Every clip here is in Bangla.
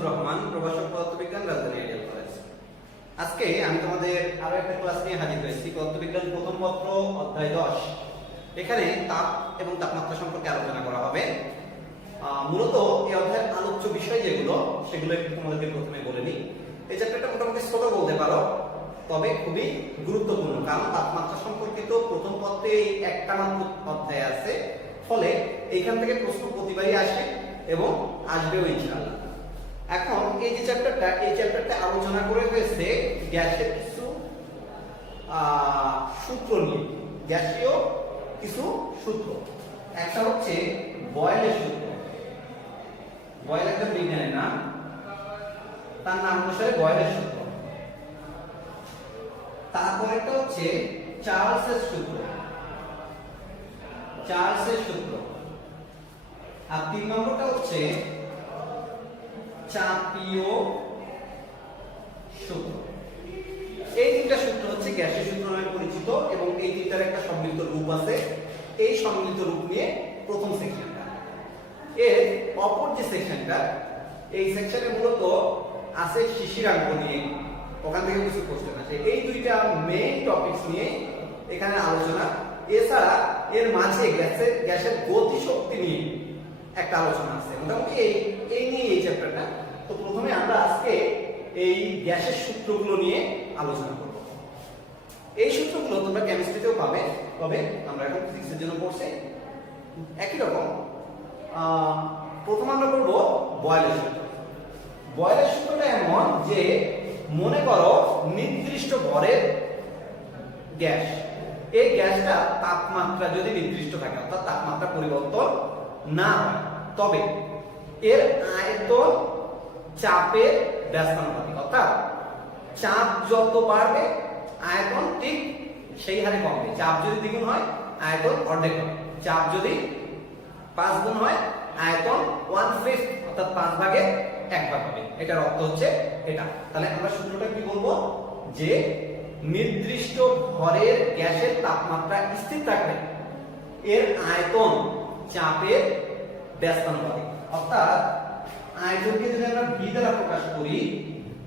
শামসুর রহমান, প্রভাষক পদার্থবিজ্ঞান, রাজধানী আইডিয়াল কলেজ। আজকে আমি তোমাদের আরো একটা ক্লাস নিয়ে হাজির হয়েছি। পদার্থবিজ্ঞান প্রথম পত্র অধ্যায় 10। এখানে তাপ এবং তাপমাত্রা সম্পর্কে আলোচনা করা হবে। মূলত এই অধ্যায়ের আলোচ্য বিষয় যেগুলো সেগুলো একটু তোমাদেরকে প্রথমে বলে নিই। এই চ্যাপ্টারটা মোটামুটি ছোট বলতে পারো, তবে খুবই গুরুত্বপূর্ণ, কারণ তাপমাত্রা সম্পর্কিত প্রথম পত্রে একটা মাত্র অধ্যায় আছে, ফলে এইখান থেকে প্রশ্ন প্রতিবারই আসে এবং আসবেও ইনশাআল্লাহ। এখন এই যে চ্যাপ্টারটা আলোচনা করে হয়েছে গ্যাসের কিছু সূত্র নিয়ে, গ্যাসীয় কিছু সূত্র। একটা হচ্ছে বয়েলের সূত্র। বয়েল একটা বিজ্ঞানের নাম, তার নাম অনুসারে বয়েলের সূত্র। তারপরেটা হচ্ছে চার্লসের সূত্র, চার্লসের সূত্র। আর 3 নম্বরটা হচ্ছে চাপীয় সূত্র। এই তিনটা সূত্র হচ্ছে গ্যাসের সূত্র নামে পরিচিত এবং এই তিনটার একটা সম্মিলিত রূপ আছে। এই সম্মিলিত রূপ নিয়ে প্রথম সেকশনটা। এর অপর যে সেকশনটা, এই সেকশনে মূলত আছে শিশিরাঙ্ক নিয়ে, ওখান থেকে কিছু কোশ্চেন আছে। এই দুইটা মেইন টপিকস নিয়ে এখানে আলোচনা। এছাড়া এর মাঝে গ্যাসের গতি শক্তি নিয়ে একটা আলোচনা আছে। মোটামুটি এই নিয়ে এই চ্যাপ্টারটা। তো প্রথমে আমরা আজকে এই গ্যাসের সূত্রগুলো নিয়ে আলোচনা করব। এই সূত্রগুলো তোমরা কেমিস্ট্রিতেও পাবে, তবে আমরা এখন ফিজিক্সের জন্য পড়ছি। একই রকম প্রথম আমরা করব বয়েলের সূত্র। বয়েলের সূত্রটা এমন যে, মনে করো নির্দিষ্ট ভরের গ্যাস, এই গ্যাসটা তাপমাত্রা যদি নির্দিষ্ট থাকে, অর্থাৎ তাপমাত্রা পরিবর্তন না হয়, তবে এর আয়তন চাপের ব্যস্তানুপাতিক। অর্থাৎ চাপ যত বাড়বে আয়তন ঠিক সেই হারে কমবে। চাপ যদি দ্বিগুণ হয় আয়তন অর্ধেক হবে, চাপ যদি 5 গুণ হয় আয়তন 1/5 অর্থাৎ 5 ভাগের 1 ভাগ হবে। এটার অর্থ হচ্ছে এটা। তাহলে আমরা সূত্রটা কি বলবো, যে নির্দিষ্ট ভরের গ্যাসের তাপমাত্রা স্থির থাকলে এর আয়তন চাপের ব্যস্তানুপাতিক। অর্থাৎ আয়তনকে যদি আমরা ভি দ্বারা প্রকাশ করি,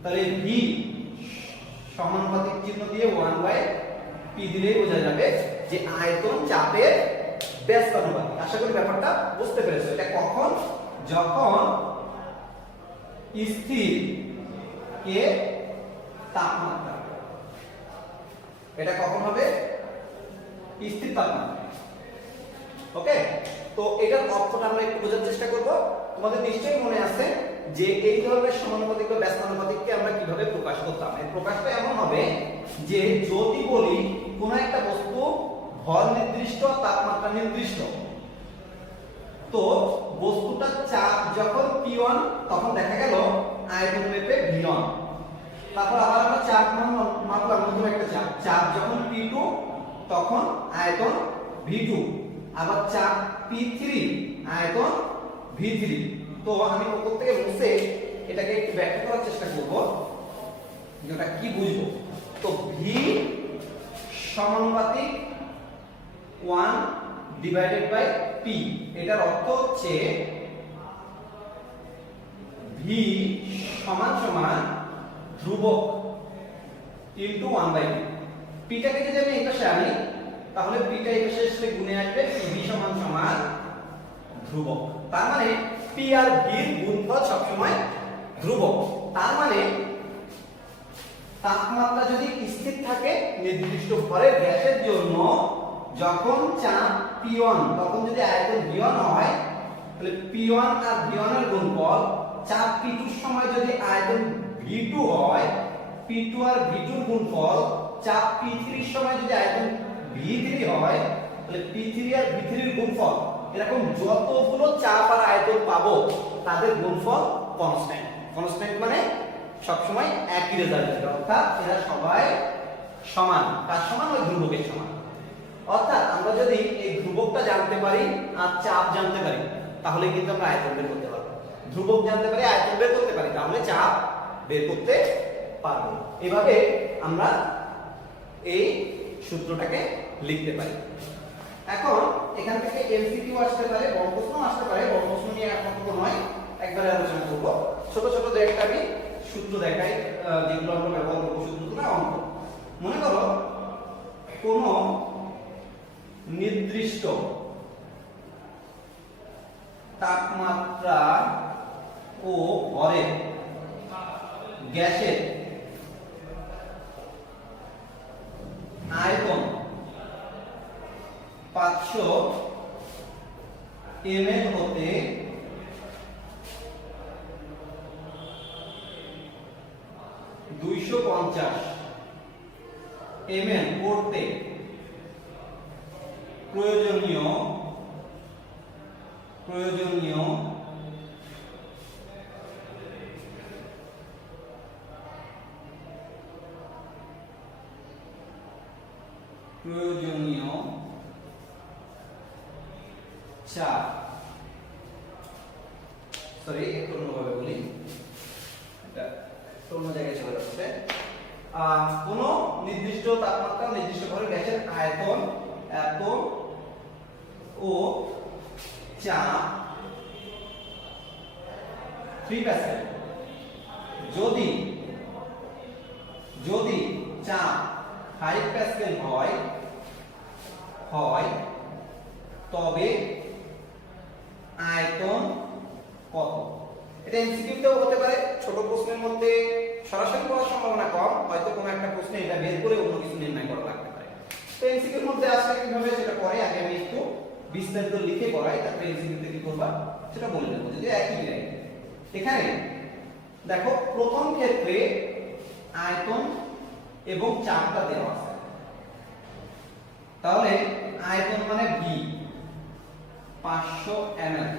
তাহলে ভি সমানুপাতিক চিহ্ন দিয়ে 1/p দিলেই বোঝা যাবে যে আয়তন চাপের ব্যস্তানুপাতিক। আশা করি ব্যাপারটা বুঝতে পেরেছো। এটা কখন? যখন স্থির কে তাপমাত্রা, এটা কখন হবে? স্থির তাপমাত্রা। ওকে, তো এটার অর্থটা আমরা একটু বোঝার চেষ্টা করব। তোমাদের নিশ্চয়ই মনে আছে যে এই ধরনের সমানুপাতিক বা ব্যস্তানুপাতিককে আমরা কিভাবে প্রকাশ করতাম। এর প্রকাশটা এমন হবে যে, যদি বলি কোন একটা বস্তু ভর নির্দিষ্ট, তাপমাত্রা নির্দিষ্ট, তো বস্তুটার চাপ যখন P1 তখন দেখা গেল আয়তন মেপে V1। তারপর আবার আমরা চাপ মাপলাম, নতুন একটা চাপ যখন P2 তখন আয়তন V2। আবার চাপ P3 আয়তন V3। তো আমি উপর থেকে মুছে এটাকে একটু ব্যাখ্যা করার চেষ্টা করব, যেটা কি বুঝবো। তো V সমানুপাতিক 1/P, এটার অর্থ হচ্ছে V সমান সমান ধ্রুবক ইনটু 1/P। পিটাকে যদি আমি এই পাশে আনি, তাহলে পিটা এই পাশে এসে গুণে আসবে V সমান সমান ধ্রুবক। তার মানে P আর V এর গুণফল সবসময় ধ্রুবক। তার মানে তাপমাত্রা যদি স্থির থাকে নির্দিষ্ট ভরের গ্যাসের জন্য, যখন চাপ P1 তখন যদি আয়তন V1 হয়, তাহলে P1 আর V1 এর গুণফল, চাপ P2 এর সময় যদি আয়তন V2 হয়, P2 আর V2 এর গুণফল, চাপ P3 এর সময় যদি আয়তন V3 হয়, তাহলে P3 আর V3 এর গুণফল, এরকম যতগুলো চাপ আর আয়তন পাবো তাদের গুণফল কনস্ট্যান্ট। কনস্ট্যান্ট মানে সবসময় একই রেজাল্ট দেবে, অর্থাৎ এরা সবাই সমান। কার সমান? ওই ধ্রুবকের সমান। অর্থাৎ আমরা যদি এই ধ্রুবকটা জানতে পারি আর চাপ জানতে পারি, তাহলে কিন্তু আমরা আয়তন বের করতে পারবো। ধ্রুবক জানতে পারি, আয়তন বের করতে পারি, তাহলে চাপ বের করতে পারবো। এভাবে আমরা এই সূত্রটাকে লিখতে পারি। এখন এখান থেকে এমসিকিউ আসতে পারে, বড় প্রশ্ন আসতে পারে। বড় প্রশ্ন নিয়ে একমাত্র নয়, একবারে আলোচনা করব। ছোট ছোট যে একটা আমি সূত্র দেখাই, যেগুলো আমরা ব্যবহার করব সূত্রগুলো অঙ্ক। মনে করো কোন নির্দিষ্ট তাপমাত্রা ও ভরে গ্যাসের আয়তন 500 ml হতে 250 ml করতে প্রয়োজনীয় চাপ, সরি একটু অন্যভাবে বলি, এটা অন্য জায়গায় চলে যাচ্ছে। কোন নির্দিষ্ট তাপমাত্রা নির্দিষ্ট ভরে গ্যাসের আয়তন এত ও চাপ 3 প্যাসকেল, যদি চাপ 5 প্যাসকেল হয় তবে আয়তন কত? এটা এমসিকিউ তেও হতে পারে, ছোট প্রশ্নের মধ্যে সরাসরি পড়ার সম্ভাবনা কম, হয়তো কোনো একটা প্রশ্নে এটা বের করে অন্য কিছু নির্ণয় করা লাগতে পারে। তো এমসিকিউর মধ্যে আসলে কিভাবে সেটা পরে আগে আমি একটু বিস্তারিত লিখে পড়াই, তারপরে এমসিকিউতে কি করবা সেটা বলে দেবো, যদি একই মিলাই। এখানে দেখো প্রথম ক্ষেত্রে আয়তন এবং চাপটা দেওয়া আছে, তাহলে আয়তন মানে V 500 ml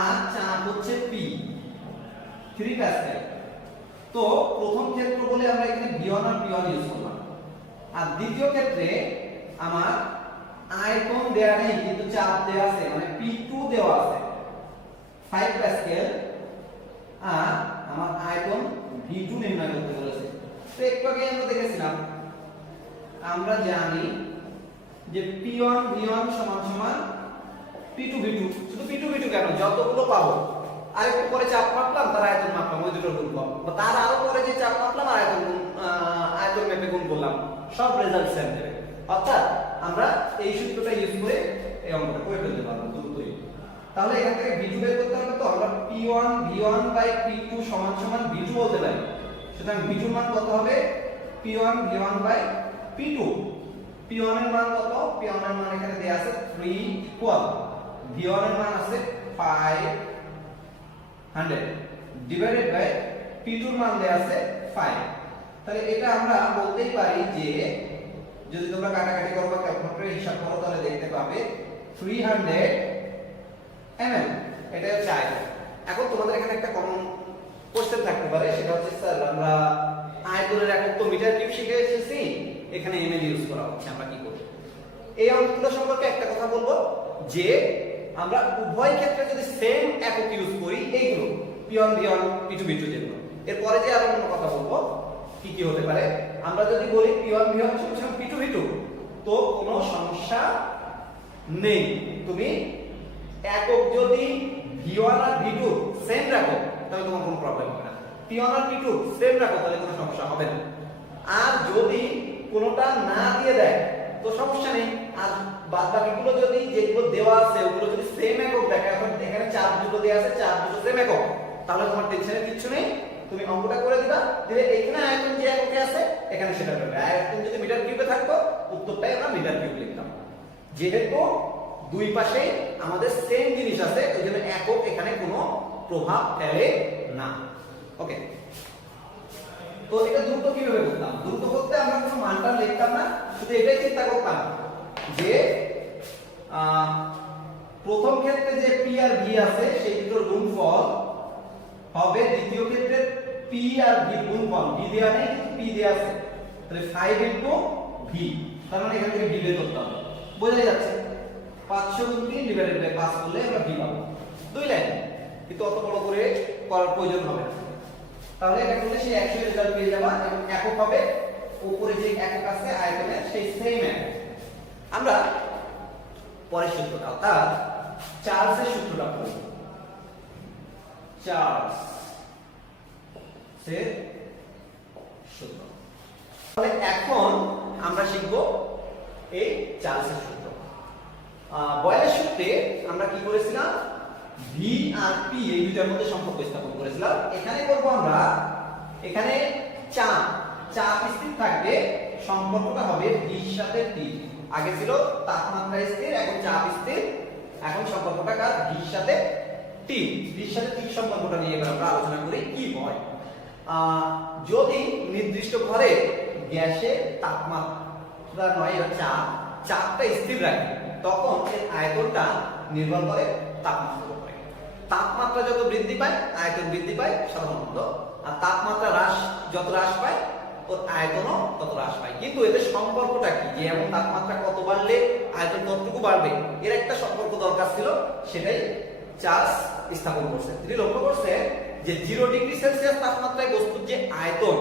আর চাপ হচ্ছে P 3 প্যাসকেল। তো প্রথম ক্ষেত্র বলে আমরা এখানে V1 আর P1 ইউজ করলাম, আর দ্বিতীয় ক্ষেত্রে আমার আয়তন দেয়া নেই কিন্তু চাপ দেয়া আছে, মানে P2 দেওয়া আছে 5 প্যাসকেল আর আমার আয়তন V2 নির্ণয় করতে বলেছে। তো একটু আগে আমরা দেখেছিলাম, আমরা জানি যে P1 V1 সমান সমান P2 V2, শুধু P2 V2 কেন, যতগুলো পাবো আর একটু পরে চাপ মাপলাম তার আয়তন মাপলাম, ওই দুটোর গুণফল, বা তার আরো পরে যে চাপ মাপলাম আর আয়তন মেপে গুণ করলাম, সব রেজাল্ট সেম দেবে। অর্থাৎ আমরা এই সূত্রটা ইউজ করে এই অঙ্কটা করে ফেলতে পারবো দ্রুতই। তাহলে এখান থেকে V2 বের করতে হবে, তো আমরা P1 V1 বাই P2 সমান সমান V2 বলতে পারি। সুতরাং V2 এর মান কত হবে? P1 V1 by P2। P1 এর মান কত? P1 এর মান এখানে দেয়া আছে 3 ইকুয়াল V1 এর মান আছে 500 ডিভাইডেড বাই P2 এর মান দেয়া আছে 5। তাহলে এটা আমরা বলতেই পারি যে যদি তোমরা কাটাকাটি করো বা ক্যালকুলেটরে হিসাব করো তাহলে দেখতে পাবে 300 ml, এটা হচ্ছে আয়তন। এখন তোমাদের এখানে একটা কমন কোশ্চেন থাকতে পারে, সেটা হচ্ছে স্যার আমরা আয়তনের একক তো মিটার কিউব শিখে এসেছি, এখানে ml ইউজ করা হচ্ছে, আমরা কি করব? এই অঙ্কগুলো সম্পর্কে একটা কথা বলবো যে আমরা উভয় ক্ষেত্রে যদি সেম একক ইউজ করি, এইগুলো P1 V1 P2 V2 যেগুলো, এরপরে যে আরো অন্য কথা বলবো কি কি হতে পারে। আমরা যদি বলি P1 V1 সমান P2 V2, তো কোনো সমস্যা নেই। তুমি একক যদি V1 আর V2 সেম রাখো তাহলে তোমার কোনো প্রবলেম হবে না, P1 আর P2 সেম রাখো তাহলে কোনো সমস্যা হবে না। আর যদি কোনোটা না দিয়ে দেয় তো সমস্যা নেই, আর বাদ বাকিগুলো যদি যেগুলো দেওয়া আছে ওগুলো যদি সেম একক দেখায়, অর্থাৎ এখানে চাপ দুটো দেওয়া আছে, চাপ দুটো সেম একক, তাহলে তোমার টেনশনের কিচ্ছু নেই, তুমি অঙ্কটা করে দিবা, দিলে এখানে আয়তন যে এককে আছে এখানে সেটা করবে। আয়তন যদি মিটার কিউবে থাকতো উত্তরটাই আমরা মিটার কিউব লিখতাম। যেহেতু দুই পাশে আমাদের সেম জিনিস আছে ওই জন্য একক এখানে কোনো প্রভাব ফেলে না। ওকে, তো এটা দ্রুত কিভাবে করতাম? দ্রুত করতে আমরা কোনো মানটা লিখতাম না, শুধু এটাই চিন্তা করতাম যে প্রথম ক্ষেত্রে যে P আর V আছে সেই দুটোর গুণফল হবে দ্বিতীয় ক্ষেত্রে P আর V এর গুণফল। V দেয়া নেই কিন্তু P দেয়া আছে, তাহলে 5 ইনটু V, তার মানে এখান থেকে V বের করতে হবে। বোঝা যাচ্ছে? 500 গুণ 3 ডিভাইডেড বাই 5 করলে আমরা V পাবো। দুই লাইন, কিন্তু অত বড় করে করার প্রয়োজন হবে না। তাহলে এটা করলে সেই 100 রেজাল্ট পেয়ে যাবা, এবং একক হবে উপরে যে একক আছে আয়তনের সেই সেম একক। আমরা পরের সূত্রটা অর্থাৎ চার্লসের সূত্রটা পড়ব। চার্লসের সূত্র। তাহলে এখন আমরা শিখব এই চার্লসের সূত্র। বয়েলের সূত্রে আমরা কি করেছিলাম, ভি আর পি এই দুইটার মধ্যে সম্পর্ক স্থাপন করেছিলাম। এখানে করব আমরা, এখানে চাপ স্থির থাকবে, সম্পর্কটা হবে ভির সাথে টি। আগে ছিল তাপমাত্রা স্থির, এখন চাপ স্থির, এখন সম্পর্কটা কার, ভির সাথে টি। ভির সাথে টি সম্পর্কটা নিয়ে এবার আমরা আলোচনা করি কি হয়। যদি নির্দিষ্ট ঘরে গ্যাসের তাপমাত্রা নয়, এটা চাপটা স্থির রাখে, তখন এর আয়তনটা নির্ভর করে তাপমাত্রার উপরে। তাপমাত্রা যত বৃদ্ধি পায় আয়তন বৃদ্ধি পায় সাধারণত, আর তাপমাত্রা যত হ্রাস পায় ওর আয়তনও তত হ্রাস পায়। কিন্তু এদের সম্পর্কটা কি, যে এমন তাপমাত্রা কত বাড়লে আয়তন কতটুকু বাড়বে, এর একটা সম্পর্ক দরকার ছিল, সেটাই চার্লস স্থাপন করছে। তিনি লক্ষ্য করছে যে 0 ডিগ্রি সেলসিয়াস তাপমাত্রায় বস্তুর যে আয়তন,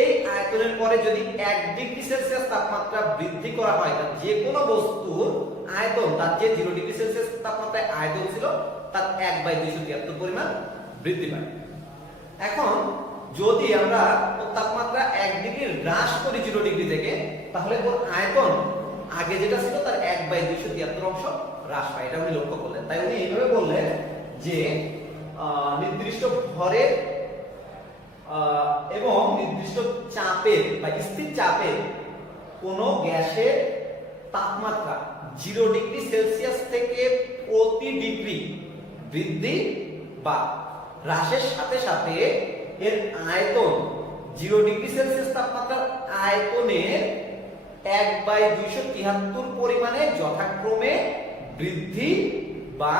এই আয়তনের পরে যদি 1 ডিগ্রি সেলসিয়াস তাপমাত্রা বৃদ্ধি করা হয়, যে কোনো বস্তুর আয়তন তার যে 0 ডিগ্রি সেলসিয়াস তাপমাত্রায় আয়তন ছিল তার 1/273 পরিমাণ বৃদ্ধি পায়। এখন যদি আমরা তাপমাত্রা 1 ডিগ্রি হ্রাস করি 0 ডিগ্রি থেকে, তাহলে ওর আয়তন আগে যেটা ছিল তার 1/273 অংশ হ্রাস পায়। এটা উনি লক্ষ্য করলেন। তাই উনি এইভাবে বললেন যে নির্দিষ্ট ভরের এবং নির্দিষ্ট চাপের বা স্থির চাপের কোন গ্যাসের তাপমাত্রা 0 ডিগ্রি সেলসিয়াস থেকে প্রতি ডিগ্রি বৃদ্ধি বা হ্রাসের সাথে সাথে এর আয়তন 0 ডিগ্রি সেলসিয়াস তাপমাত্রার আয়তনের 1/273 পরিমাণে যথাক্রমে বৃদ্ধি বা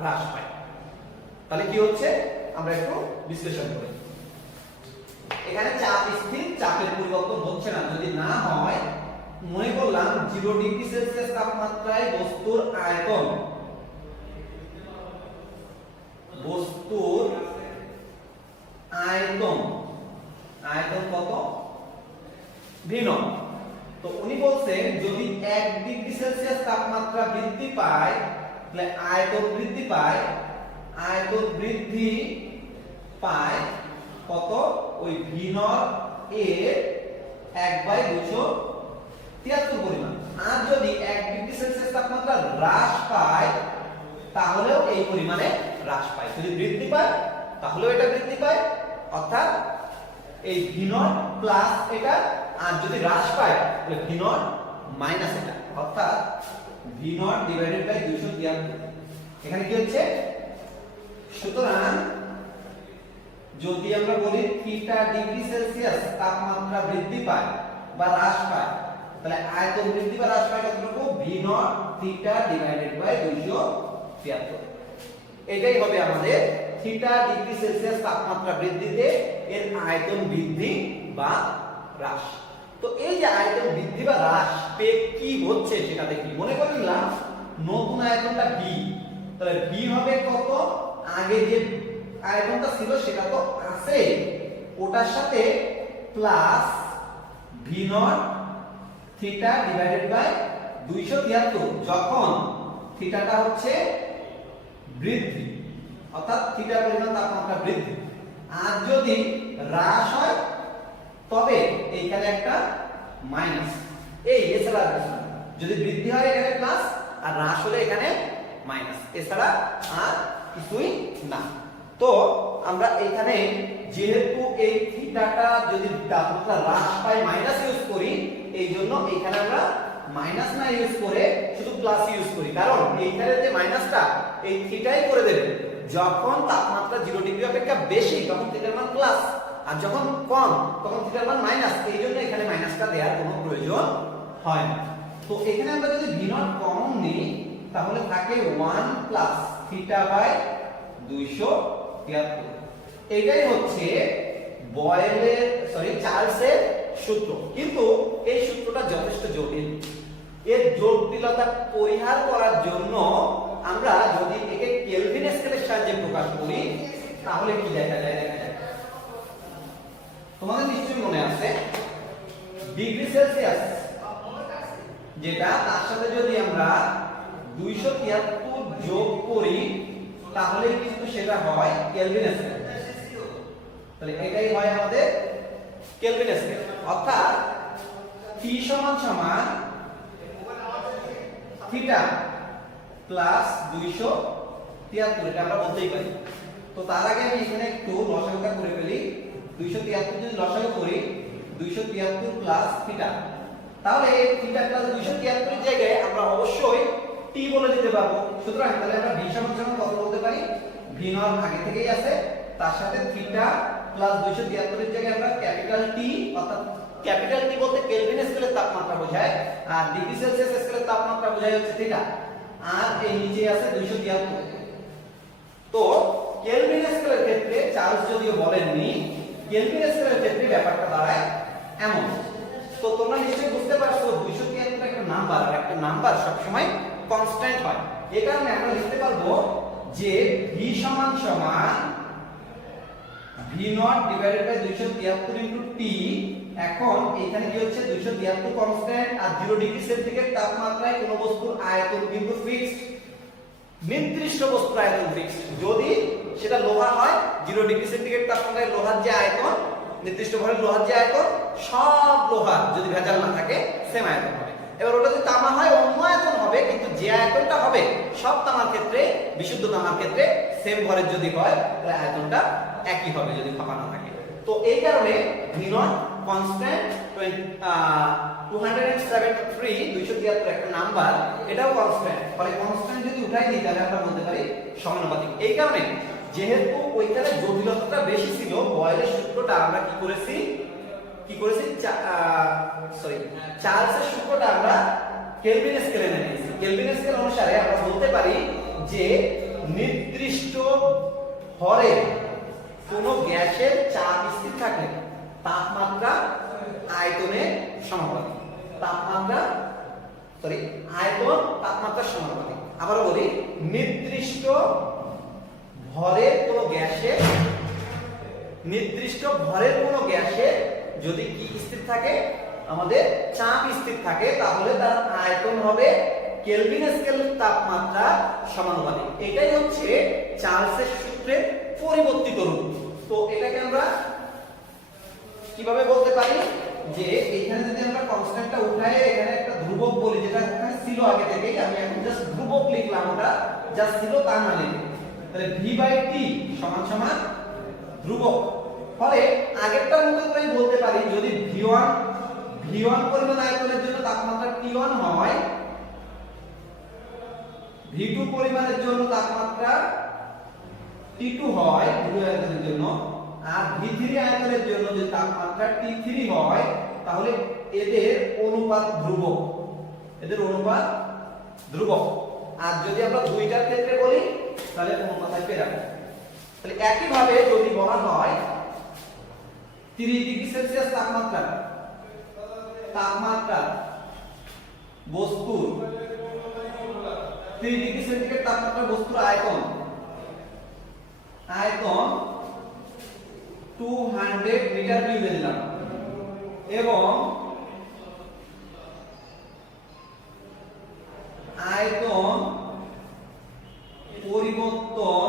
হ্রাস পায়। তাহলে কি হচ্ছে আমরা একটু বিশ্লেষণ করি। এখানে চাপ স্থির, চাপের পরিবর্তন হচ্ছে না। যদি না হয়, মনে করলাম 0 ডিগ্রি সেলসিয়াস তাপমাত্রায় বস্তুর আয়তন কত, ভিন্ন। তো উনি বলছেন যদি 1 ডিগ্রি সেলসিয়াস তাপমাত্রা বৃদ্ধি পায়, তাহলে আয়তন বৃদ্ধি পায় কত, ওই ভি নট এর 1/273 পরিমাণ। আর যদি 1 ডিগ্রি সেলসিয়াস তাপমাত্রা হ্রাস পায়, তাহলেও এই পরিমাণে হ্রাস পায়। যদি বৃদ্ধি পায় তাহলেও এটা বৃদ্ধি পায়, অর্থাৎ এই ভি নট প্লাস এটা, আর যদি হ্রাস পায় তাহলে ভি নট মাইনাস এটা, অর্থাৎ ভি নট ডিভাইডেড বাই 273। এখানে কি হচ্ছে, সুতরাং যদি আমরা বলি থিটা ডিগ্রি সেলসিয়াস তাপমাত্রা বৃদ্ধি পায় বা হ্রাস পায়, তাহলে আয়তন বৃদ্ধি বা হ্রাস পায় কতটুকু, V nought theta divided by 273। এটাই হবে আমাদের থিটা ডিগ্রি সেলসিয়াস তাপমাত্রা বৃদ্ধিতে এর আয়তন বৃদ্ধি বা হ্রাস। তো এই যে আয়তন বৃদ্ধি বা হ্রাস পেয়ে কি হচ্ছে সেটা দেখি। মনে করলাম নতুন আয়তনটা ভি, তাহলে ভি হবে কত, আগে যে আয়তনটা ছিল সেটা তো আছে, ওটার সাথে plus V nought theta divided by 273, যখন থিটাটা হচ্ছে বৃদ্ধি, অর্থাৎ থিটা পরিমাণ তাপমাত্রা বৃদ্ধি। আর যদি হ্রাস হয় তবে এইখানে একটা মাইনাস, এই এছাড়া যদি বৃদ্ধি হয় এখানে প্লাস, আর হ্রাস হলে এখানে মাইনাস, এছাড়া আর কিছুই না। তো আমরা এখানে যেহেতু এই থিটাটা যদি তাপমাত্রা হ্রাস পায় মাইনাস ইউজ করি, এই জন্য এখানে আমরা মাইনাস না ইউজ করে শুধু প্লাস ইউজ করি, কারণ এইখানে যে মাইনাসটা এই থিটাই করে দেবে। যখন তাপমাত্রা 0 ডিগ্রি অপেক্ষা বেশি তখন থিটার মান প্লাস, আর যখন কম তখন থিটার মান মাইনাস, এই জন্য এখানে মাইনাসটা দেওয়ার কোনো প্রয়োজন হয় না। তো এখানে আমরা যদি ভি নট কমন নিই, তাহলে থাকে 1 প্লাস থিটা বাই 273। এটাই হচ্ছে চার্লসের সূত্র। কিন্তু এই সূত্রটা যথেষ্ট জটিল। এর জটিলতা পরিহার করার জন্য আমরা যদি একে কেলভিন স্কেলের সাহায্যে প্রকাশ করি, তাহলে কি দেখা যায়, তোমাদের নিশ্চয়ই মনে আছে ডিগ্রি সেলসিয়াস যেটা, তার সাথে যদি আমরা 273 যোগ করি তাহলে কিন্তু সেটা হয় কেলভিন স্কেল। তাহলে এটাই হয় আমাদের কেলভিন স্কেল, অর্থাৎ T সমান সমান থিটা প্লাস 273, এটা আমরা বলতেই পারি। তো তার আগে আমি এখানে একটু লসাগুটা করে ফেলি। 273 যদি লসাগু করি, 273 প্লাস থিটা, তাহলে থিটা প্লাস 273 এর জায়গায় আমরা অবশ্যই টি বলে দিতে পারবো। সুতরাং তাহলে আমরা ভি সমান সমান কত বলতে পারি? ভি নট আগে থেকেই আছে, তার সাথে থিটা প্লাস 273 এর জায়গায় আমরা ক্যাপিটাল টি, অর্থাৎ ক্যাপিটাল টি বলতে কেলভিন স্কেলের তাপমাত্রা বোঝায়, আর ডিগ্রি সেলসিয়াস স্কেলের তাপমাত্রা বোঝায় হচ্ছে থিটা, আর এই নিচে আছে 273। তো কেলভিন স্কেলের ক্ষেত্রে চার্লস যদিও বলেননি, কেলভিন স্কেলের ক্ষেত্রে ব্যাপারটা দাঁড়ায় এমন। তো তোমরা নিশ্চয়ই বুঝতে পারছো 273 একটা নাম্বার, আর একটা নাম্বার সবসময় কনস্ট্যান্ট হয়। এই কারণে আমরা লিখতে পারবো যে v সমান সমান v nought divided by 273 into t। এখন এখানে কি হচ্ছে 273 কনস্ট্যান্ট, আর 0 ডিগ্রি সেন্টিগ্রেড তাপমাত্রায় কোন বস্তুর আয়তন কিন্তু ফিক্সড, নির্দিষ্ট বস্তুর আয়তন ফিক্সড। যদি সেটা লোহা হয়, 0 ডিগ্রি সেন্টিগ্রেড তাপমাত্রায় লোহার যে আয়তন, নির্দিষ্ট ভরের লোহার যে আয়তন, সব লোহার যদি ভেজাল না থাকে সেম আয়তন হবে। এবার ওটা যদি তামা হয় অন্য আয়তন হবে, কিন্তু যে আয়তনটা হবে সব তামার ক্ষেত্রে, বিশুদ্ধ তামার ক্ষেত্রে সেম ভরের যদি হয় তাহলে আয়তনটা একই হবে যদি ফাঁপা না থাকে। তো এই কারণে v নট কনস্ট্যান্ট 273, 273 একটা নাম্বার, এটাও কনস্ট্যান্ট। ফলে কনস্ট্যান্ট যদি উঠাই দিই তাহলে আমরা বলতে পারি সমানুপাতিক। এই কারণে যেহেতু ওইখানে জটিলতাটা বেশি ছিল, বয়েলের সূত্রটা আমরা কি করেছি চার্লসের সূত্রটা আমরা কেলভিন স্কেলে এনে নিয়েছি। কেলভিন স্কেল অনুসারে আমরা বলতে পারি যে নির্দিষ্ট ভরে কোনো গ্যাসের চাপ স্থির থাকলে তাপমাত্রা আয়তনের সমানুপাতিক। আয়তন তাপমাত্রার সমানুপাতিক। আবারও বলি, নির্দিষ্ট ভরের কোনো গ্যাসে যদি কি স্থির থাকে, আমাদের চাপ স্থির থাকে, তাহলে তার আয়তন হবে কেলভিন স্কেল তাপমাত্রা সমানুপাতিক। এটাই হচ্ছে চার্লসের সূত্রের পরিবর্তিত রূপ। তো এটাকে আমরা কিভাবে বলতে পারি যে এখানে যদি আমরা কনস্ট্যান্টটা উঠাই, এখানে একটা ধ্রুবক বলি, যেটা ওখানে ছিল আগে থেকেই, আমি এখন জাস্ট ধ্রুবক লিখলাম, ওটা যা ছিল তা না লিখে, তাহলে v বাই t সমান সমান ধ্রুবক। ফলে আগেরটার মতো করে বলতে পারি, যদি v1 পরিমাণ আয়তনের জন্য তাপমাত্রা T1 হয়, v2 পরিমাণের জন্য তাপমাত্রা T2 হয় ধ্রুব আয়তনের জন্য, আর v3 আয়তনের জন্য যদি তাপমাত্রা T3 হয়, তাহলে এদের অনুপাত ধ্রুবক। আর যদি আমরা দুইটার ক্ষেত্রে বলি তাহলে অনুপাত আসবে এরকম। তাহলে একই ভাবে যদি বলা হয় 30 ডিগ্রি সেলসিয়াস তাপমাত্রা বস্তুর 30 ডিগ্রি সেন্টিগ্রেড তাপমাত্রা বস্তুর আয়তন 200 মিটার কিউবে দিলাম, এবং আয়তন পরিবর্তন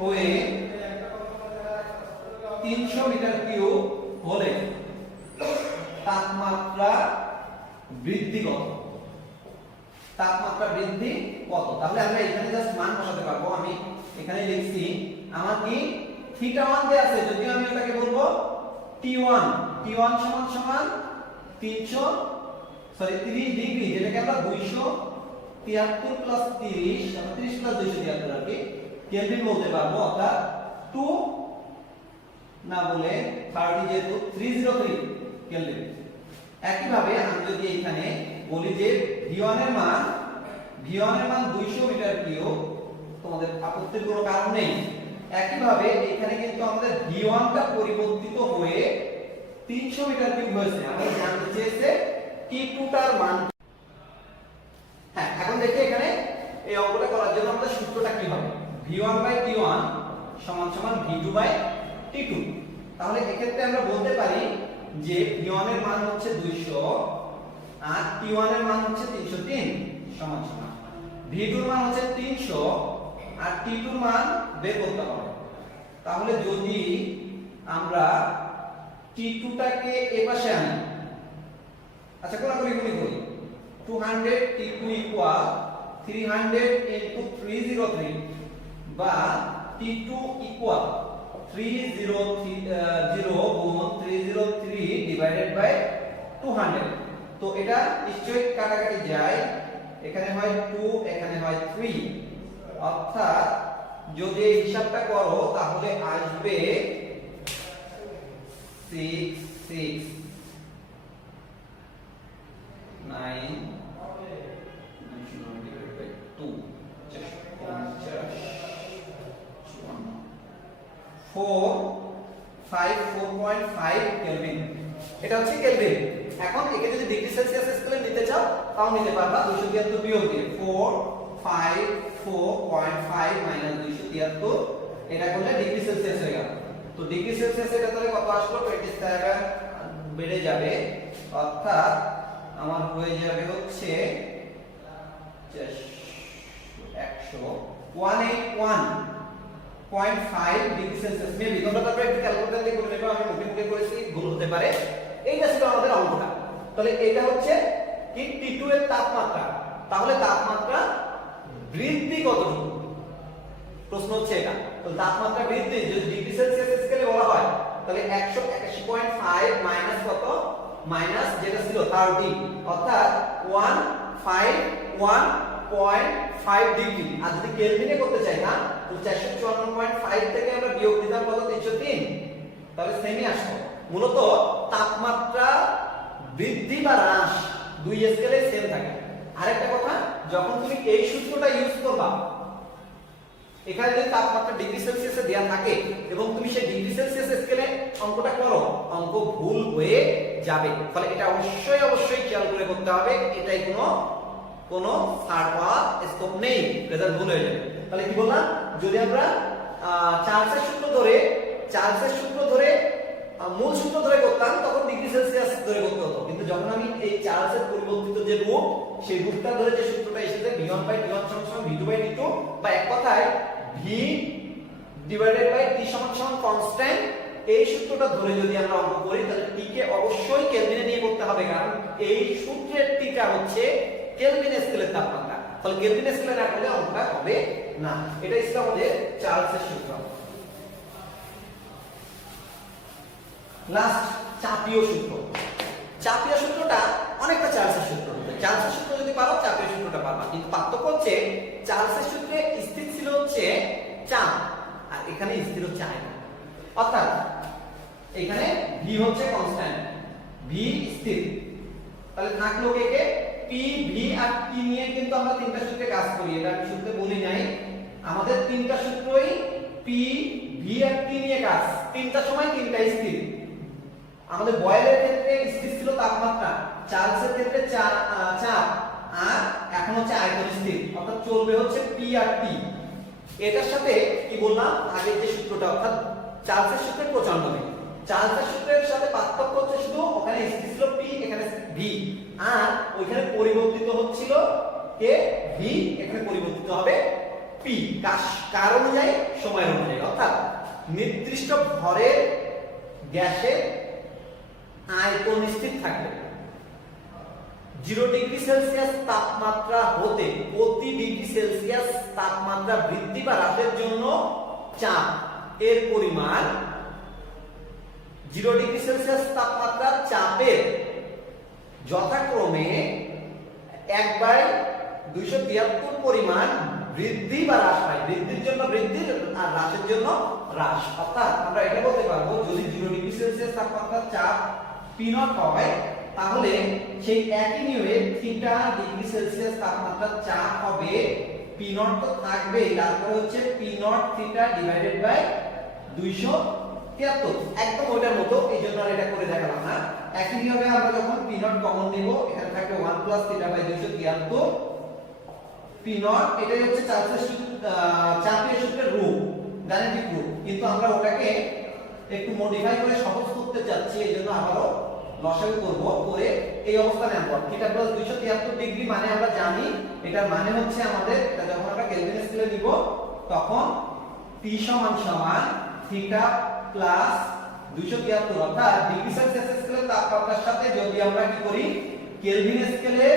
হয়ে 300 মিটার কিউব হলে তাপমাত্রা বৃদ্ধি কত? তাহলে আমরা এখানে জাস্ট মান বসাতে পারবো। আমি এখানে লিখছি, আমার কি θ1 দেয়া আছে, যদিও আমি ওটাকে বলবো T1 সমান সমান 30 ডিগ্রি, যেটাকে আমরা 273 প্লাস 30 প্লাস 273 আর কি কেলভিন বলতে পারবো, অর্থাৎ 2 না বলে 30 যেহেতু 303 কেলভিন। একই ভাবে আমি যদি এখানে বলি যে v1 এর মান 200 মিটার কিউব, তোমাদের আপত্তির কোনো কারণ নেই। একই ভাবে এখানে কিন্তু আমাদের v1 টা পরিবর্তিত হয়ে 300 মিটার কিউব হয়েছে। আমরা জানতে চেয়েছে T2 টার মান। হ্যাঁ, এখন দেখি এখানে এই অঙ্কটা করার জন্য আমাদের সূত্রটা কি হবে? v1 বাই t1 সমান সমান v2 বাই t2। তাহলে এক্ষেত্রে আমরা বলতে পারি যে v1 এর মান হচ্ছে 200, আর T1 এর মান হচ্ছে 303 সমান সমান V2 এর মান হচ্ছে 300 আর T2 এর মান বের করতে হবে। তাহলে যদি আমরা T2 টাকে এই পাশে আনি, আচ্ছা কোলাকুলি করি, 200 T2 ইকুয়াল 300 into 303 বা T2 ইকুয়াল 300 গুণ 303 ডিভাইডেড বাই 200। তো এটা নিশ্চয়ই কাটাকাটি যায়, এখানে হয় 2 এখানে হয় 3, অর্থাৎ যদি এই হিসাবটা করো তাহলে আসবে 6 6 9 2 4.5 কেলভিন। এটা হচ্ছে কেলভিন। এখন একে যদি ডিগ্রি সেলসিয়াস স্কেলে নিতে চাও তাও নিতে পারবা, 273 বিয়োগ দিয়ে 4.5 মাইনাস 273, এটা করলে ডিগ্রি সেলসিয়াস হয়ে গেল। তো ডিগ্রি সেলসিয়াস এটা তাহলে কত আসলো, 27 বেড়ে যাবে, অর্থাৎ আমার হয়ে যাবে হচ্ছে 181.5 ডিগ্রি সেলসিয়াস। মেবি তোমরা তারপরে একটু ক্যালকুলেটর দিয়ে করে নেবে, আমি মুখে করেছি, ভুল হতে পারে। এইটা ছিল আমাদের অঙ্কটা। তাহলে এটা হচ্ছে কি T2 এর তাপমাত্রা। তাহলে তাপমাত্রা বৃদ্ধি কতটুকু, প্রশ্ন হচ্ছে এটা। তো তাপমাত্রা বৃদ্ধি যদি ডিগ্রি সেলসিয়াস স্কেলে বলা হয় তাহলে 181.5 মাইনাস কত, মাইনাস যেটা ছিল 30, অর্থাৎ 151.5 ডিগ্রি। আর যদি কেলভিনে করতে চাই না, তো 454.5 থেকে আমরা বিয়োগ দিতাম কত, 303, তাহলে সেমই আসবে। মূলত তাপমাত্রা বৃদ্ধি বা হ্রাস দুই স্কেলে সেম থাকে। আরেকটা কথা, যখন তুমি এই সূত্রটা ইউজ করবা, এখানে যদি তাপমাত্রা ডিগ্রি সেলসিয়াসে দেয়া থাকে এবং তুমি সেই ডিগ্রি সেলসিয়াস স্কেলে অঙ্কটা করো, অঙ্ক ভুল হয়ে যাবে। ফলে এটা অবশ্যই খেয়াল করে করতে হবে, এটাই কোনো ছাড় পাওয়ার স্কোপ নেই, রেজাল্ট ভুল হয়ে যাবে। তাহলে কি বললাম, যদি আমরা চার্লসের সূত্র ধরে মূল সূত্র ধরে করতাম তখন ডিগ্রি সেলসিয়াস ধরে করতে হতো, কিন্তু যখন আমি এই চার্লসের পরিবর্তিত যে রূপ, সেই রূপটা ধরে যে সূত্রটা এসেছে V1/T1 = V2/T2, বা এক কথায় V divided by T = constant, এই সূত্রটা ধরে যদি আমরা অঙ্ক করি তাহলে T কে অবশ্যই কেলভিনে নিয়ে করতে হবে, কারণ এই সূত্রের T টা হচ্ছে কেলভিন স্কেলের তাপমাত্রা। তাহলে কেলভিন স্কেলে না করলে অঙ্কটা হবে না। এটা ছিল আমাদের চার্লসের সূত্র। লাস্ট চাপীয় সূত্র। চাপীয় সূত্রটা অনেকটা চার্লসের সূত্র। চার্লসের সূত্র যদি পারো চাপীয় সূত্রটা পারবা, কিন্তু পার্থক্য হচ্ছে চার্লসের সূত্রে স্থির ছিল হচ্ছে চাপ, আর এখানে স্থির হচ্ছে আয়তন। অর্থাৎ এখানে v হচ্ছে কনস্ট্যান্ট, v স্থির। তাহলে থাকলো কে p, v আর t নিয়ে কিন্তু আমরা তিনটা সূত্রে কাজ করি, এটা আমি সূত্রে বলি নাই। আমাদের তিনটা সূত্রই p, v আর t নিয়ে কাজ, তিনটা সময় তিনটাই স্থির। আমাদের বয়েলের ক্ষেত্রে স্থির ছিল তাপমাত্রা, চার্লসের ক্ষেত্রে চাপ, আর এখন হচ্ছে আয়তন স্থির, অর্থাৎ চলবে হচ্ছে p আর t। এটার সাথে কি বললাম, আগের যে সূত্রটা, অর্থাৎ চার্লসের সূত্রের প্রচন্ড বেগ। চার্লসের সূত্রের সাথে পার্থক্য হচ্ছে শুধু ওখানে স্থির ছিল p, এখানে v, আর ওইখানে পরিবর্তিত হচ্ছিল কে v, এখানে পরিবর্তিত হবে p, কার অনুযায়ী, সময় অনুযায়ী। অর্থাৎ নির্দিষ্ট ভরের গ্যাসের আয়তন স্থির থাকবে। 0 ডিগ্রি সেলসিয়াস তাপমাত্রা হতে প্রতি ডিগ্রি সেলসিয়াস তাপমাত্রা বৃদ্ধি বা হ্রাসের জন্য চাপ এর পরিমাণ 0 ডিগ্রি সেলসিয়াস তাপমাত্রার চাপের যথাক্রমে 1/273 পরিমাণ বৃদ্ধি বা হ্রাস হয়। বৃদ্ধির জন্য বৃদ্ধি আর হ্রাসের জন্য হ্রাস। অর্থাৎ আমরা এটা বলতে পারবো, যদি 0 ডিগ্রি সেলসিয়াস তাপমাত্রার চাপ P0 হয়, তাহলে সেই একই নিয়মে থিটা ডিগ্রি সেলসিয়াস তাপমাত্রার চাপ হবে P0 তো থাকবেই, তারপরে হচ্ছে P0 থিটা ডিভাইডেড বাই 273, একদম ওইটার মতো, এইজন্য আর এটা করে দেখালাম না। একই নিয়মে আমরা যখন P0 কমন নেব, এখানে থাকবে 1 প্লাস থিটা বাই 273 P0। এটাই হচ্ছে চাপীয় সূত্রের রূপ, গাণিতিক রূপ, কিন্তু আমরা ওটাকে একটু মডিফাই করে সহজ করতে চাচ্ছি, এইজন্য আবারও লসাগু করব, করে এই অবস্থানে আনবো। থিটা প্লাস 273 ডিগ্রি মানে আমরা জানি এটার মানে হচ্ছে আমাদের, এটা যখন আমরা কেলভিন স্কেলে দিব তখন T সমান সমান থিটা প্লাস 273 অর্থাৎ ডিগ্রি সেলসিয়াস স্কেলের তাপমাত্রার সাথে যদি আমরা কি করি কেলভিন স্কেলে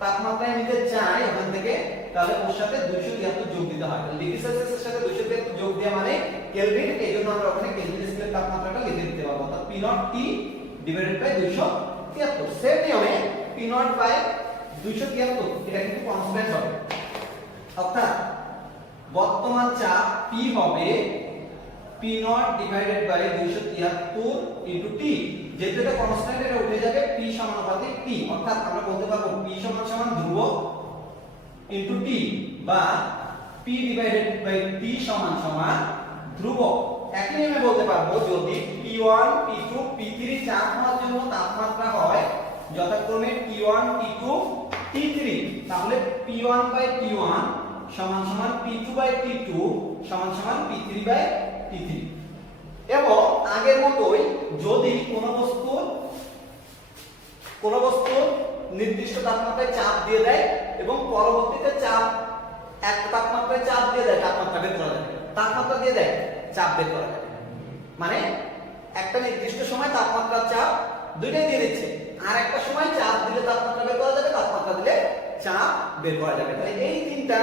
তাপমাত্রা নিতে চাই ওখান থেকে, তাহলে ওর সাথে 273 যোগ দিতে হয়। ডিগ্রি সেলসিয়াসের সাথে 273 যোগ দেওয়া মানে কেলভিন, এইজন্য আমরা ওখানে কেলভিন স্কেলের তাপমাত্রাটা লিখে দিতে পারবো, অর্থাৎ P0 T divided by 273। Same নিয়মে P0 বাই 273 এটা কিন্তু কনস্ট্যান্ট হবে, অর্থাৎ বর্তমান চাপ P হবে P0 divided by 273 into T। যেহেতু এটা কনস্ট্যান্ট এটা উঠে যাবে P সমানুপাতিক T, অর্থাৎ আমরা বলতে পারবো P সমান সমান ধ্রুবক ইনটু T বা P ডিভাইডেড বাই T সমান সমান ধ্রুবক। একই নিয়মে বলতে পারবো যদি P1 P2 P3 চাপ হওয়ার জন্য তাপমাত্রা হয় যথাক্রমে T1 T2 T3, তাহলে P1 বাই T1 সমান সমান P2 বাই T2 সমান সমান P3 বাই T3। এবং আগের মতোই যদি কোনো বস্তু নির্দিষ্ট তাপমাত্রায় চাপ দিয়ে দেয় এবং পরবর্তীতে চাপ এক তাপমাত্রায় চাপ দিয়ে দেয়, তাপমাত্রা বের করা যাবে, তাপমাত্রা দিয়ে দেয় চাপ বের করা যাবে, মানে একটা নির্দিষ্ট সময় তাপমাত্রা চাপ দুইটাই দিয়ে দিচ্ছে, আর একটা সময় চাপ দিলে তাপমাত্রা বের করা যাবে, তাপমাত্রা দিলে চাপ বের করা যাবে। তাহলে এই তিনটা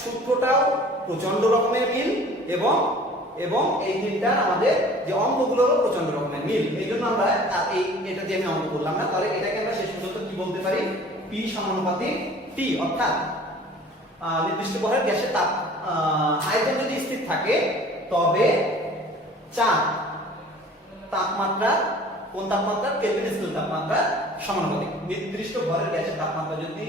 সূত্রটাও প্রচন্ড রকমের মিল এবং এই তিনটা আমাদের যে অঙ্কগুলোরও প্রচন্ড রকমের মিল। এই জন্য আমরা এটা যে আমি অঙ্ক করলাম না, তাহলে এটাকে আমরা শেষ পর্যন্ত কি বলতে পারি, P সমানুপাতিক T, অর্থাৎ নির্দিষ্ট ভরের গ্যাসের আয়তন যদি স্থির থাকে তবে চাপ তাপমাত্রা কোন তাপমাত্রা কেলভিন স্কেল তাপমাত্রা সমানুপাতিক। নির্দিষ্ট ভরের গ্যাসের তাপমাত্রা যদি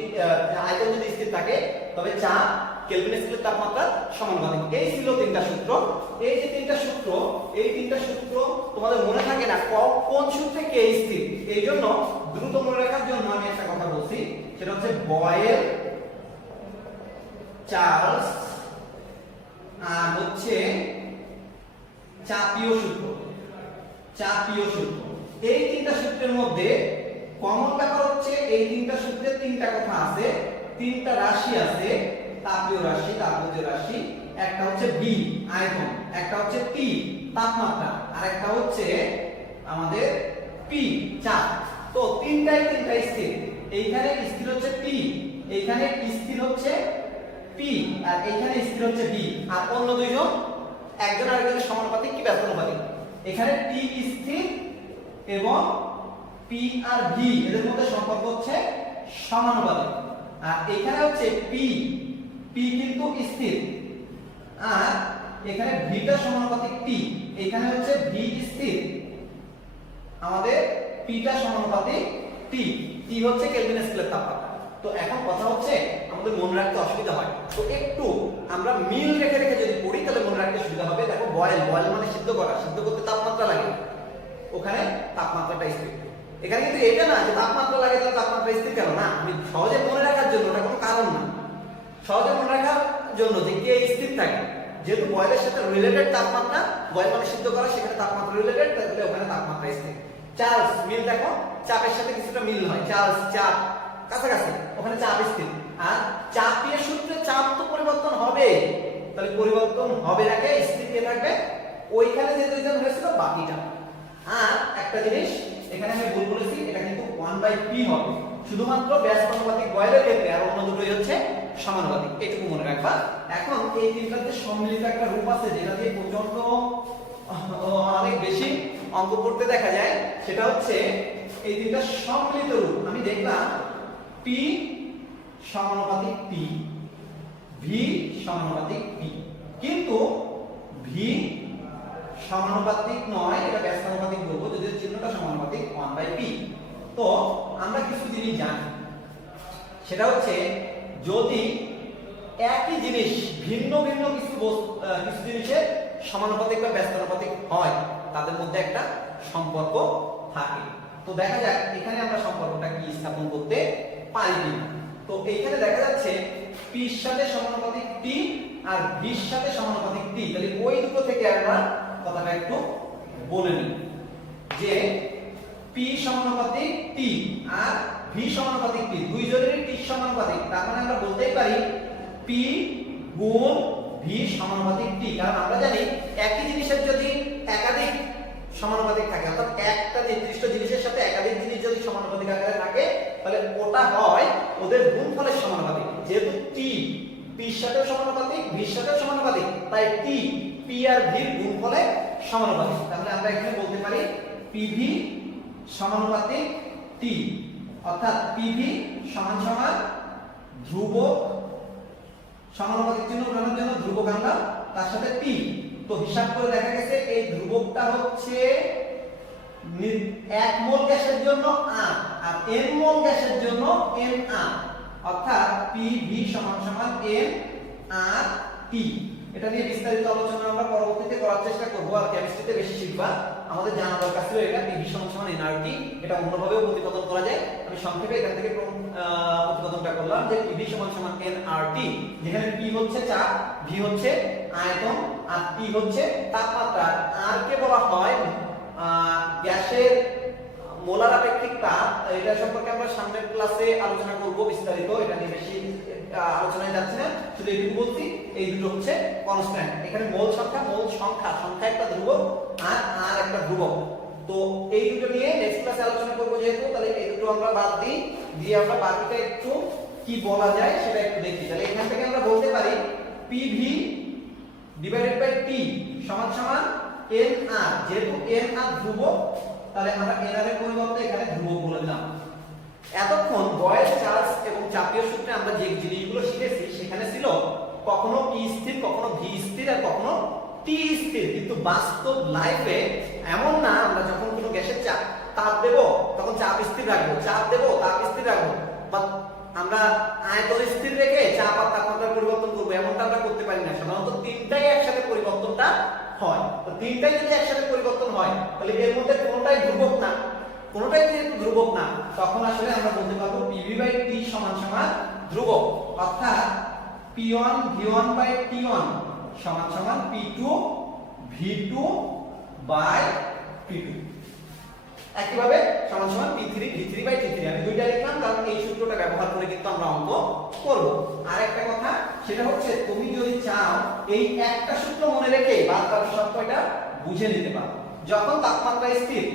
আয়তন যদি স্থির থাকে তবে চাপ কেলভিন স্কেলের তাপমাত্রা সমানুপাতিক। এই ছিল তিনটা সূত্র। এই যে তিনটা সূত্র তোমাদের মনে থাকে না কোন সূত্রে কে স্থির, এই জন্য দ্রুত মনে রাখার জন্য আমি একটা কথা বলছি, সেটা হচ্ছে বয়েল, চার্লস আর হচ্ছে চাপীয় সূত্র। এই তিনটা সূত্রের মধ্যে কমন ব্যাপার হচ্ছে এই তিনটা সূত্রে তিনটা কথা আছে, তিনটা রাশি আছে, তাপীয় রাশি, তাপীয় রাশি। একটা হচ্ছে B আয়তন, একটা হচ্ছে T তাপমাত্রা, আর একটা হচ্ছে আমাদের P চাপ। তো তিনটাই স্থির। এইখানে স্থির হচ্ছে T, এইখানে স্থির হচ্ছে P, আর এইখানে স্থির হচ্ছে B। আর অন্য দুইজন একজন আরেকজনের সমানুপাতিক কি ব্যস্তানুপাতিক। এখানে T স্থির এবং P আর V এদের মধ্যে সম্পর্ক হচ্ছে সমানুপাতিক। আর এখানে হচ্ছে P কিন্তু স্থির, আর এখানে V টা সমানুপাতিক T, এখানে হচ্ছে V স্থির, আমাদের P টা সমানুপাতিক T হচ্ছে কেলভিন স্কেলের তাপমাত্রা। তো এখন কথা হচ্ছে আমাদের মনে রাখতে অসুবিধা হয়, তো একটু আমরা মিল রেখে যদি পড়ি তাহলে মনে রাখতে সুবিধা হবে। দেখো বয়েল মানে সিদ্ধ করা, সিদ্ধ করতে তাপমাত্রা লাগে, ওখানে তাপমাত্রাটা স্থির। এখানে কিন্তু এটা না যে তাপমাত্রা লাগে তাহলে তাপমাত্রা স্থির কেন, না, আমি সহজে মনে রাখার জন্য, ওটা কোনো কারণ না, সহজে মনে রাখার জন্য যে কে স্থির থাকে, যেহেতু বয়েলের সাথে রিলেটেড তাপমাত্রা, বয়েল মানে সিদ্ধ করা, সেখানে তাপমাত্রা রিলেটেড, তাহলে ওখানে তাপমাত্রা স্থির। চার্লস মিল, দেখো চাপের সাথে কিছুটা মিল হয়, চার্লস চাপ কাছাকাছি, ওখানে চাপ স্থির। আর চাপীয় সূত্রে চাপ তো পরিবর্তন হবে, তাহলে পরিবর্তন হবে না, কে স্থির কে থাকবে, ওইখানে যে দুইজন হয়েছিল বাকিটা। আর একটা জিনিস এখানে আমি ভুল বলেছি, এটা কিন্তু 1/p হবে শুধুমাত্র ব্যস্তানুপাতিক বয়েলের ক্ষেত্রে, আর অন্য দুটোই হচ্ছে সমানুপাতিক, এটুকু মনে রাখবা। এখন এই তিনটাতে সম্মিলিত একটা রূপ আছে যেটা দিয়ে প্রচন্ড অনেক বেশি অঙ্ক করতে দেখা যায়, সেটা হচ্ছে এই তিনটা সম্মিলিত রূপ। আমি দেখলাম P সমানুপাতিক T, V সমানুপাতিক P, কিন্তু V সমানুপাতিক নয়, এটা ব্যস্তানুপাতিক বলবো যদি চিহ্নটা সমানুপাতিক 1/p। তো আমরা কিছু জিনিস জানি, সেটা হচ্ছে যদি একই জিনিস ভিন্ন কিছু জিনিসের সমানুপাতিক বা ব্যস্তানুপাতিক হয়, তাদের মধ্যে একটা সম্পর্ক থাকে। তো দেখা যাক এখানে আমরা সম্পর্কটা কি স্থাপন করতে পারি কিনা। তো এইখানে দেখা যাচ্ছে P এর সাথে সমানুপাতিক T আর V এর সাথে সমানুপাতিক T, তাহলে ওই দুটো থেকে আমরা কথাটা একটু বলে নিই যে P P সমানুপাতিক T আর V সমানুপাতিক T, দুই জনেরই T সমানুপাতিক, তার মানে আমরা বলতেই পারি P গুণ V সমানুপাতিক T। কারণ আমরা জানি একই জিনিসের যদি একাধিক সমানুপাতিক থাকে, অর্থাৎ একটা নির্দিষ্ট জিনিসের সাথে একাধিক জিনিস যদি সমানুপাতিক আকারে থাকে, তাহলে ওটা হয় ওদের গুণফলের সমানুপাতিক। যেহেতু T P এর সাথে সমানুপাতিক, V এর সাথে সমানুপাতিক, তাই T P আর V এর গুণফলে সমানুপাতিক। তাহলে আমরা এখানে বলতে পারি PV সমানুপাতিক T, অর্থাৎ PV সমান সমান ধ্রুবক, সমানুপাতিক চিহ্ন উঠানোর জন্য ধ্রুবক আনলাম, তার সাথে T। তো হিসাব করে দেখা গেছে এই ধ্রুবকটা হচ্ছে 1 মোল গ্যাসের জন্য R আর n মোল গ্যাসের জন্য nR, অর্থাৎ PV সমান সমান nRT। এটা নিয়ে বিস্তারিত আলোচনা আমরা পরবর্তীতে করার চেষ্টা করব। আর কেমিস্ট্রিতে বেশি শিখবা, আমাদের জানা দরকার ছিল এটা PV সমান সমান nRT। এটা অন্যভাবেও প্রতিপাদন করা যায়, আমি সংক্ষেপে এখান থেকে প্রতিপাদনটা করলাম যে PV সমান সমান nRT, যেখানে P হচ্ছে চাপ, V হচ্ছে আয়তন আর T হচ্ছে তাপমাত্রা। R কে বলা হয় গ্যাসের মোলার আপেক্ষিক তাপ। এটা সম্পর্কে আমরা সামনের ক্লাসে আলোচনা করব বিস্তারিত, এটা নিয়ে বেশি আলোচনায় যাচ্ছে না, শুধু এইটুকু বলছি এই দুটো হচ্ছে কনস্ট্যান্ট। এখানে মোল সংখ্যা একটা ধ্রুবক আর একটা ধ্রুবক। তো এই দুটো নিয়ে নেক্সট ক্লাসে আলোচনা করব যেহেতু, তাহলে এই দুটো আমরা বাদ দিই, দিয়ে আমরা বাকিটা একটু কি বলা যায় সেটা একটু দেখি। তাহলে এখান থেকে আমরা বলতে পারি PV ডিভাইডেড বাই T সমান সমান nR। যেহেতু nR ধ্রুবক, তাহলে আমরা nR এর পরিবর্তে এখানে ধ্রুবক বলে দিলাম। এতক্ষণ বয়েল চার্জ এবং চাপীয় সূত্রে আমরা যে জিনিসগুলো শিখেছি সেখানে ছিল কখনো P স্থির, কখনো V স্থির আর কখনো T স্থির। কিন্তু বাস্তব লাইফে এমন না, আমরা যখন কোনো গ্যাসের তাপ দেব তখন চাপ স্থির রাখবো, চাপ দেব তাপ স্থির রাখবো, বা আমরা আয়তন স্থির রেখে চাপ আর তাপমাত্রা পরিবর্তন করবো, এমনটা আমরা করতে পারি না। সাধারণত তিনটাই একসাথে পরিবর্তনটা হয়। তো তিনটাই যদি একসাথে পরিবর্তন হয়, তাহলে এর মধ্যে কোনোটাই ধ্রুবক না, কোনোটাই যেহেতু ধ্রুবক না, তখন আসলে আমরা বলতে পারবো PV বাই T সমান সমান ধ্রুবক, অর্থাৎ P1 V1 বাই T1 সমান সমান P2 V2 বাই P2। একইভাবে সমান সমান P3 V3 বাই T3। আমি দুইটা লিখলাম কারণ এই সূত্রটা ব্যবহার করে কিন্তু আমরা অঙ্ক করব। আর একটা কথা সেটা হচ্ছে, তুমি যদি চাও এই একটা সূত্র মনে রেখে বাদ বাকি সব কয়টা বুঝে নিতে পারো। যখন তাপমাত্রা স্থির,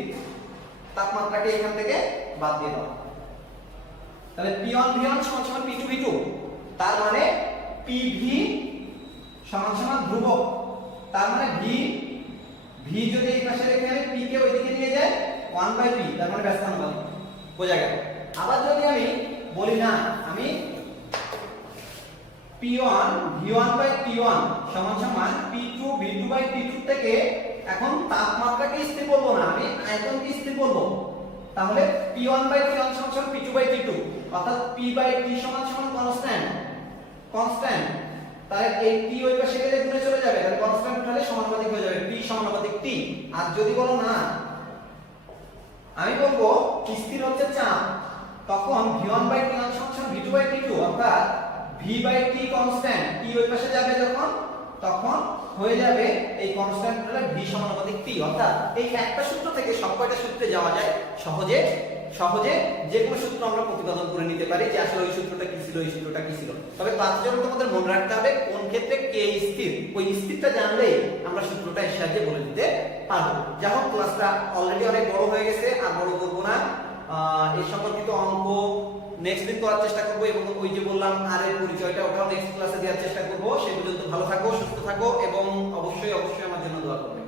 তাপমাত্রাকে এখান থেকে বাদ দিয়ে দাও, তাহলে P1 V1 সমান সমান P2 V2, তার মানে PV সমান সমান ধ্রুবক, তার মানে V যদি এই পাশে রেখে আমি P কে ওইদিকে নিয়ে যাই 1 বাই P, তার মানে ব্যস্তানুপাতিক, বোঝা গেল। আবার যদি আমি বলি না, আমি P1 V1 বাই T1 সমান সমান P2 V2 বাই T2 থেকে এখন তাপমাত্রাকে স্থির করব না, আমি আয়তনকে স্থির করব, তাহলে P1 বাই T1 সমান সমান P2 বাই T2, অর্থাৎ P বাই T সমান সমান কনস্ট্যান্ট। তাহলে এই T ওই পাশে গেলে গুণে চলে যাবে, তাহলে কনস্ট্যান্ট উঠালে সমানুপাতিক হয়ে যাবে, P সমানুপাতিক T। আর যদি বলো না, আমি বলবো স্থির হচ্ছে চাপ, তখন V1 বাই T1 সমান সমান V2 বাই T2, অর্থাৎ V by T constant, T ওই পাশে যাবে যখন, তখন হয়ে যাবে এই কনস্ট্যান্ট হলে V সমানুপাতিক T। অর্থাৎ এই একটা সূত্র থেকে সবকয়টা সূত্রে যাওয়া যায় সহজে, যে কোনো সূত্র আমরা প্রতিপাদন করে নিতে পারি যে আসলে ওই সূত্রটা কি ছিল, ওই সূত্রটা কি ছিল। তবে তার জন্য তোমাদের মনে রাখতে হবে কোন ক্ষেত্রে কে স্থির, ওই স্থিরটা জানলেই আমরা সূত্রটা এর সাহায্যে বলে দিতে পারবো। যেমন ক্লাসটা অলরেডি অনেক বড় হয়ে গেছে, আর বড় করবো না। এই সম্পর্কিত অঙ্ক নেক্সট দিন করার চেষ্টা করবো, এবং ওই যে বললাম আর এর পরিচয়টা, ওটাও নেক্সট ক্লাসে দেওয়ার চেষ্টা করবো। সে পর্যন্ত ভালো থাকো, সুস্থ থাকো, এবং অবশ্যই আমার জন্য দোয়া করবে।